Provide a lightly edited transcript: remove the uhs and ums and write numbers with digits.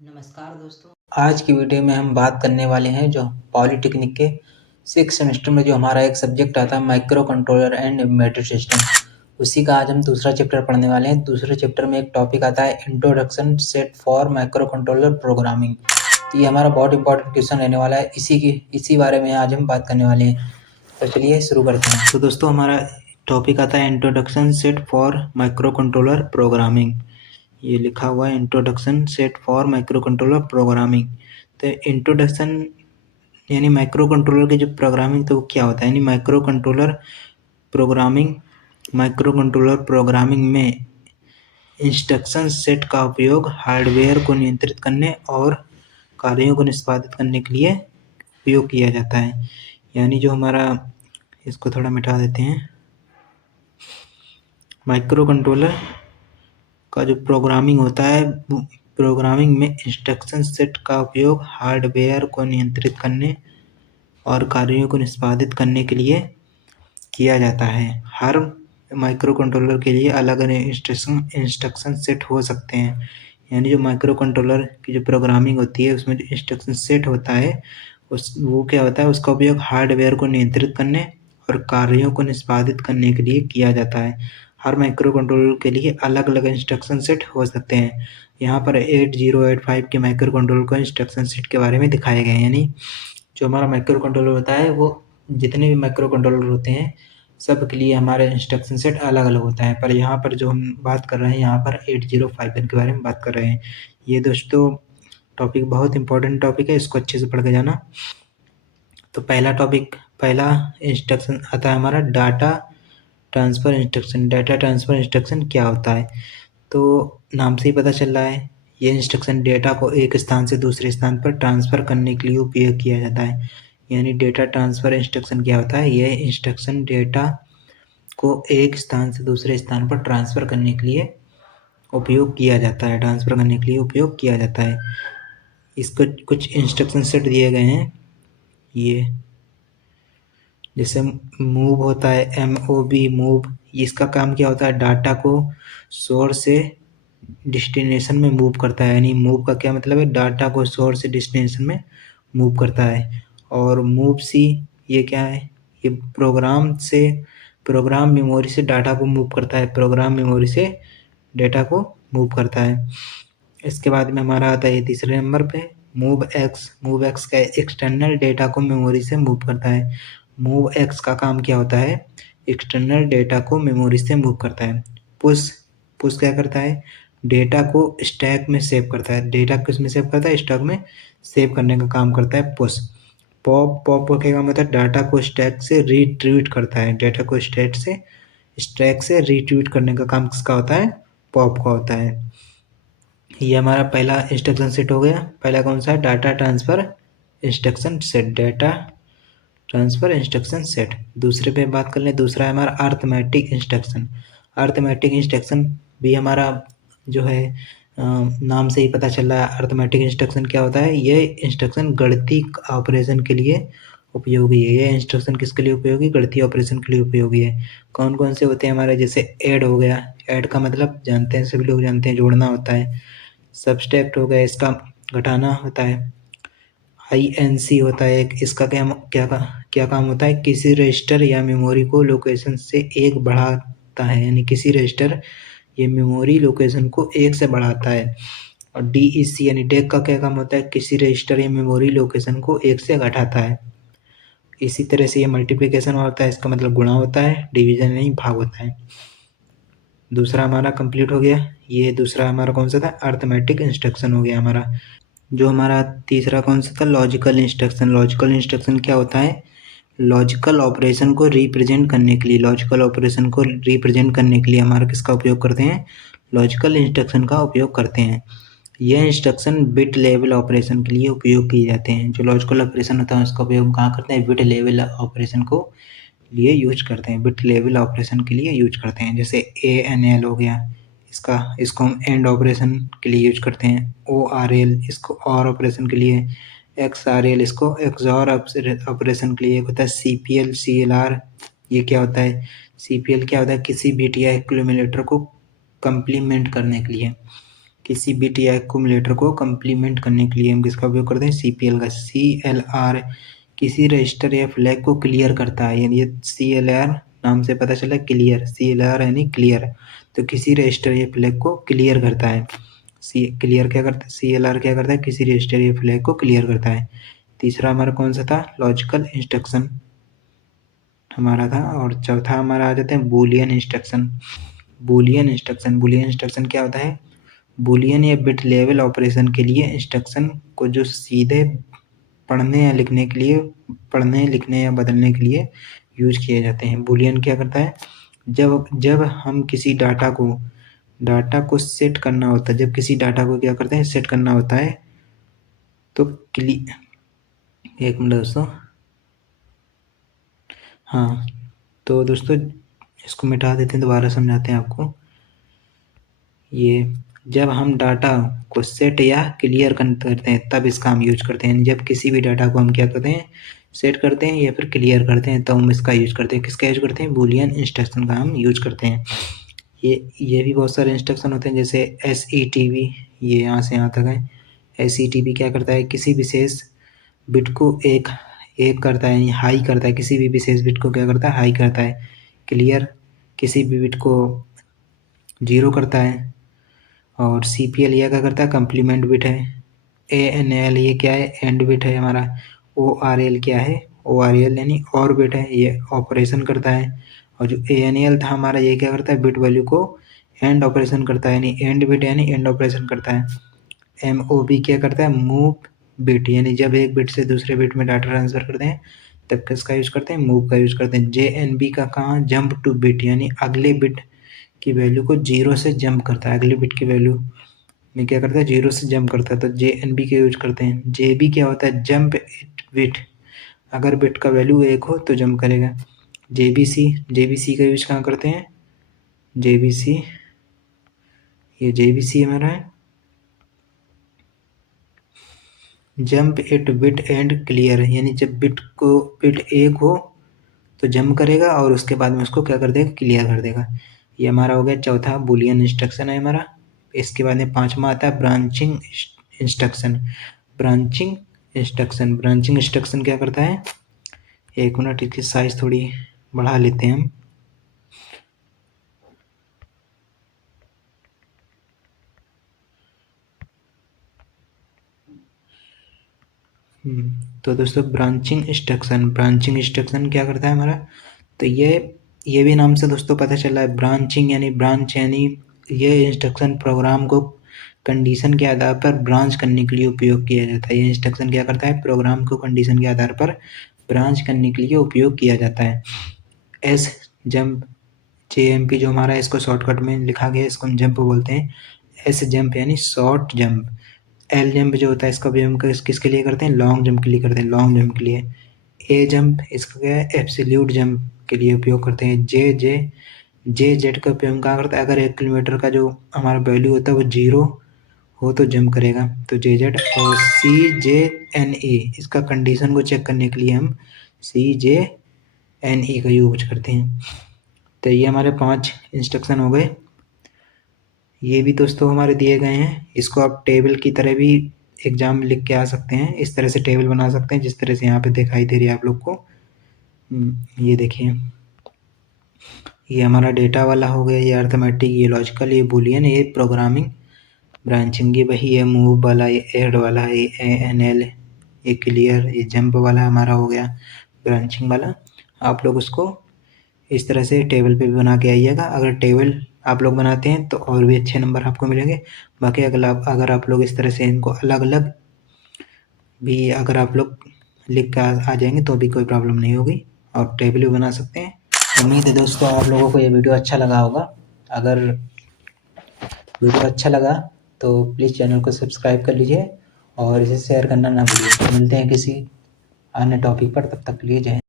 नमस्कार दोस्तों। आज की वीडियो में हम बात करने वाले हैं जो पॉलिटेक्निक के 6 सेमेस्टर में जो हमारा एक सब्जेक्ट आता है micro controller and embedded system, उसी का आज हम दूसरा चैप्टर पढ़ने वाले हैं। दूसरे चैप्टर में एक टॉपिक आता है introduction set for micro controller programming. तो ये हमारा बहुत इंपॉर्टेंट क्वेश्चन रहने वाला है, इसी बारे में आज हम बात करने वाले हैं। तो चलिए शुरू करते हैं। तो दोस्तों हमारा टॉपिक आता है introduction set for micro controller programming. ये लिखा हुआ है introduction set for micro controller programming. तो इंट्रोडक्शन यानी माइक्रो कंट्रोलर की जो प्रोग्रामिंग तो वो क्या होता है, यानी माइक्रो कंट्रोलर प्रोग्रामिंग में इंस्ट्रक्शन सेट का उपयोग हार्डवेयर को नियंत्रित करने और कार्यों को निष्पादित करने के लिए उपयोग किया जाता है। यानी जो हमारा, इसको थोड़ा मिटा देते हैं, माइक्रो कंट्रोलर का जो प्रोग्रामिंग होता है, प्रोग्रामिंग में इंस्ट्रक्शन सेट का उपयोग हार्डवेयर को नियंत्रित करने और कार्यों को निष्पादित करने के लिए किया जाता है। हर माइक्रो कंट्रोलर के लिए अलग अलग इंस्ट्रक्शन सेट हो सकते हैं। यानी जो माइक्रो कंट्रोलर की जो प्रोग्रामिंग होती है उसमें जो इंस्ट्रक्शन सेट होता है वो क्या होता है, उसका उपयोग हार्डवेयर को नियंत्रित करने और कार्यों को निष्पादित करने के लिए किया जाता है। हर माइक्रो कंट्रोलर के लिए अलग अलग इंस्ट्रक्शन सेट हो सकते हैं। यहाँ पर 8085 के माइक्रो कंट्रोलर को इंस्ट्रक्शन सेट के बारे में दिखाया गया है। यानी जो हमारा माइक्रो कंट्रोलर होता है वो जितने भी माइक्रो कंट्रोलर होते हैं सब के लिए हमारे इंस्ट्रक्शन सेट अलग अलग होता है। पर यहाँ पर जो हम बात कर रहे हैं, यहाँ पर 8051 के बारे में बात कर रहे हैं। ये दोस्तों टॉपिक बहुत इंपॉर्टेंट टॉपिक है, इसको अच्छे से पढ़ के जाना। तो पहला इंस्ट्रक्शन आता है हमारा data transfer instruction. Data transfer instruction क्या होता है, तो नाम से ही पता चल रहा है, ये इंस्ट्रक्शन डेटा को एक स्थान से दूसरे स्थान पर ट्रांसफ़र करने के लिए उपयोग किया जाता है। यानी डेटा ट्रांसफ़र इंस्ट्रक्शन क्या होता है, यह इंस्ट्रक्शन डेटा को एक स्थान से दूसरे स्थान पर ट्रांसफ़र करने के लिए उपयोग किया जाता है। इसको कुछ इंस्ट्रक्शन सेट दिए गए हैं। ये जैसे मूव होता है, MOV मूव, इसका काम क्या होता है, डाटा को सोर्स से डेस्टिनेशन में मूव करता है। यानी मूव का क्या मतलब है, डाटा को सोर्स से डेस्टिनेशन में मूव करता है। और मूव सी, ये क्या है, ये प्रोग्राम मेमोरी से डाटा को मूव करता है। इसके बाद में हमारा आता है तीसरे नंबर पे मूव एक्स का एक्सटर्नल डेटा को मेमोरी से मूव करता है। मूव एक्स का काम क्या होता है, एक्सटर्नल डेटा को मेमोरी से मूव करता है। पुश क्या करता है, डेटा को स्टैक में सेव करता है। डेटा किस में सेव करता है, स्टैक में सेव करने का काम करता है पुश। पॉप का क्या काम होता है, डाटा को स्टैक से रिट्रीट करता है। डाटा को स्टैक से रिट्रीट करने का काम किसका होता है, पॉप का होता है। ये हमारा पहला इंस्ट्रक्शन सेट हो गया। पहला कौन सा है, डाटा ट्रांसफ़र इंस्ट्रक्शन सेट। दूसरे पे बात कर लें, दूसरा है हमारा अर्थमेटिक इंस्ट्रक्शन भी हमारा जो है नाम से ही पता चल रहा है। अर्थमेटिक इंस्ट्रक्शन क्या होता है, ये इंस्ट्रक्शन गणितीय ऑपरेशन के लिए उपयोगी है। ये इंस्ट्रक्शन किसके लिए उपयोगी, गणितीय ऑपरेशन के लिए उपयोगी है। कौन कौन से होते हैं हमारे, जैसे ऐड हो गया, ऐड का मतलब जानते हैं, सभी लोग जानते हैं, जोड़ना होता है। सब्सट्रैक्ट हो गया, इसका घटाना होता है। INC होता है एक, इसका क्या काम होता है, किसी रजिस्टर या मेमोरी को लोकेशन से एक बढ़ाता है। यानी किसी रजिस्टर या मेमोरी लोकेशन को एक से बढ़ाता है। और DEC यानी डेक का क्या काम होता है, किसी रजिस्टर या मेमोरी लोकेशन को एक से घटाता है। इसी तरह से ये मल्टीप्लिकेशन होता है, इसका मतलब गुणा होता है, डिवीजन नहीं भाग होता है। दूसरा हमारा कंप्लीट हो गया। ये दूसरा हमारा कौन सा था, अर्थमेटिक इंस्ट्रक्शन हो गया हमारा। जो हमारा तीसरा कौन सा था, लॉजिकल इंस्ट्रक्शन क्या होता है, लॉजिकल ऑपरेशन को रिप्रेजेंट करने के लिए हमारा किसका उपयोग करते हैं, लॉजिकल इंस्ट्रक्शन का उपयोग करते हैं। यह इंस्ट्रक्शन बिट लेवल ऑपरेशन के लिए उपयोग किए जाते हैं। जो लॉजिकल ऑपरेशन होता है उसका उपयोग कहाँ करते हैं, बिट लेवल ऑपरेशन के लिए यूज करते हैं। जैसे ANL हो गया, इसको हम एंड ऑपरेशन के लिए यूज करते हैं। ORL इसको और ऑपरेशन के लिए, XRL इसको XOR ऑपरेशन के लिए होता है। CPL CLR ये क्या होता है, CPL क्या होता है, किसी बिट या एक्यूमुलेटर को कंप्लीमेंट करने के लिए। किसी बिट या एक्यूमुलेटर को कंप्लीमेंट करने के लिए हम किसका उपयोग करते हैं, CPL का। CLR किसी रजिस्टर या फ्लैग को क्लियर करता है, यानी ये CLR नाम से पता चला क्लियर, CLR यानी क्लियर, तो किसी रजिस्टर या फ्लैग को क्लियर करता है। CLR क्या करता है, किसी रजिस्टर या फ्लैग को क्लियर करता है। तीसरा हमारा कौन सा था, लॉजिकल इंस्ट्रक्शन हमारा था। और चौथा हमारा आ जाते हैं बूलियन इंस्ट्रक्शन। बूलियन इंस्ट्रक्शन क्या होता है, बूलियन या बिट लेवल ऑपरेशन के लिए इंस्ट्रक्शन को जो सीधे पढ़ने लिखने या बदलने के लिए यूज किए जाते हैं। बूलियन क्या करता है, जब हम किसी डाटा को सेट करना होता है, जब किसी डाटा को क्या करते हैं, सेट करना होता है, तो एक मिनट दोस्तों, हाँ तो दोस्तों इसको मिटा देते हैं, दोबारा समझाते हैं आपको। ये जब हम डाटा को सेट या क्लियर करते हैं तब इसका हम यूज करते हैं। जब किसी भी डाटा को हम क्या करते हैं, सेट करते हैं या फिर क्लियर करते हैं, तो हम इसका यूज करते हैं। किसका यूज करते हैं, बूलियन इंस्ट्रक्शन का हम यूज करते हैं। ये भी बहुत सारे इंस्ट्रक्शन होते हैं, जैसे SETB, ये यहाँ से यहाँ तक है। SETB क्या करता है, किसी विशेष बिट को एक करता है, यानी हाई करता है, किसी भी विशेष बिट को क्या करता है, हाई करता है। क्लियर किसी भी बिट को 0 करता है। और CPL ये क्या करता है, कंप्लीमेंट बिट है। ANL ये क्या है, एंड बिट है हमारा। ORL क्या है, ORL यानी और बिट है, ये ऑपरेशन करता है। और जो ANL था हमारा, ये क्या करता है, बिट वैल्यू को एंड ऑपरेशन करता है, यानी एंड बिट यानी एंड ऑपरेशन करता है। MOV क्या करता है, मूव बिट, यानी जब एक बिट से दूसरे बिट में डाटा ट्रांसफर करते हैं तब किसका यूज करते हैं, मूव का यूज करते हैं। JNB का कहाँ, जंप टू बिट, यानी अगले बिट की वैल्यू को 0 से जंप करता है, अगले बिट की वैल्यू में क्या करता है, 0 से जंप करता है, तो JNB का यूज करते हैं। JB क्या होता है, जंप इट बिट, अगर बिट का वैल्यू 1 हो तो जंप करेगा। JBC का यूज कहाँ करते हैं, JBC, ये JBC हमारा है, jump it bit and clear, यानी जब बिट 1 हो तो जंप करेगा और उसके बाद में उसको क्या कर देगा, क्लियर कर देगा। ये हमारा हो गया चौथा बूलियन इंस्ट्रक्शन है हमारा। इसके बाद में पांचवा आता है ब्रांचिंग इंस्ट्रक्शन। ब्रांचिंग इंस्ट्रक्शन क्या करता है, एक मिनट इसकी साइज थोड़ी बढ़ा लेते हैं हम। तो दोस्तों ब्रांचिंग इंस्ट्रक्शन क्या करता है हमारा, तो ये भी नाम से दोस्तों पता चला है, ब्रांचिंग यानी ब्रांच, यानी ये इंस्ट्रक्शन प्रोग्राम को कंडीशन के आधार पर ब्रांच करने के लिए उपयोग किया जाता है। ये इंस्ट्रक्शन क्या करता है, प्रोग्राम को कंडीशन के आधार पर ब्रांच करने के लिए उपयोग किया जाता है। एस जंप JMP जो हमारा, इसको शॉर्टकट में लिखा गया है, इसको हम जंप बोलते हैं। S जंप यानी शॉर्ट जंप। L जंप जो होता है इसका भी हम किसके लिए करते हैं, लॉन्ग जंप के लिए करते हैं, लॉन्ग जंप के लिए। A जंप इसका क्या है, एब्सोल्यूट जंप के लिए उपयोग करते हैं। JZ का उपयोग कहाँ करता है, अगर 1 किलोमीटर का जो हमारा वैल्यू होता है वो 0 हो तो जंप करेगा, तो JZ। और CJNE इसका कंडीशन को चेक करने के लिए हम CJNE का यूज करते हैं। तो ये हमारे 5 इंस्ट्रक्शन हो गए। ये भी दोस्तों हमारे दिए गए हैं, इसको आप टेबल की तरह भी एग्जाम लिख के आ सकते हैं, इस तरह से टेबल बना सकते हैं जिस तरह से यहाँ पे दिखाई दे रही है आप लोग को। ये देखिए, ये हमारा डेटा वाला हो गया, ये अर्थमेटिक, ये लॉजिकल, ये बूलियन, ये प्रोग्रामिंग, ब्रांचिंग, ये वही है मूव वाला, ये ऐड वाला है, ये ANL, ये क्लियर, ये जंप वाला हमारा हो गया ब्रांचिंग वाला। आप लोग उसको इस तरह से टेबल पे भी बना के आइएगा। अगर टेबल आप लोग बनाते हैं तो और भी अच्छे नंबर आपको मिलेंगे। बाकी अगर आप लोग इस तरह से इनको अलग अलग भी अगर आप लोग लिख कर आ जाएंगे तो भी कोई प्रॉब्लम नहीं होगी, और टेबल भी बना सकते हैं। उम्मीद है दोस्तों आप लोगों को ये वीडियो अच्छा लगा होगा। अगर वीडियो अच्छा लगा तो प्लीज़ चैनल को सब्सक्राइब कर लीजिए और इसे शेयर करना ना भूलिए। मिलते हैं किसी अन्य टॉपिक पर, तब तक के लिए जय हिंद।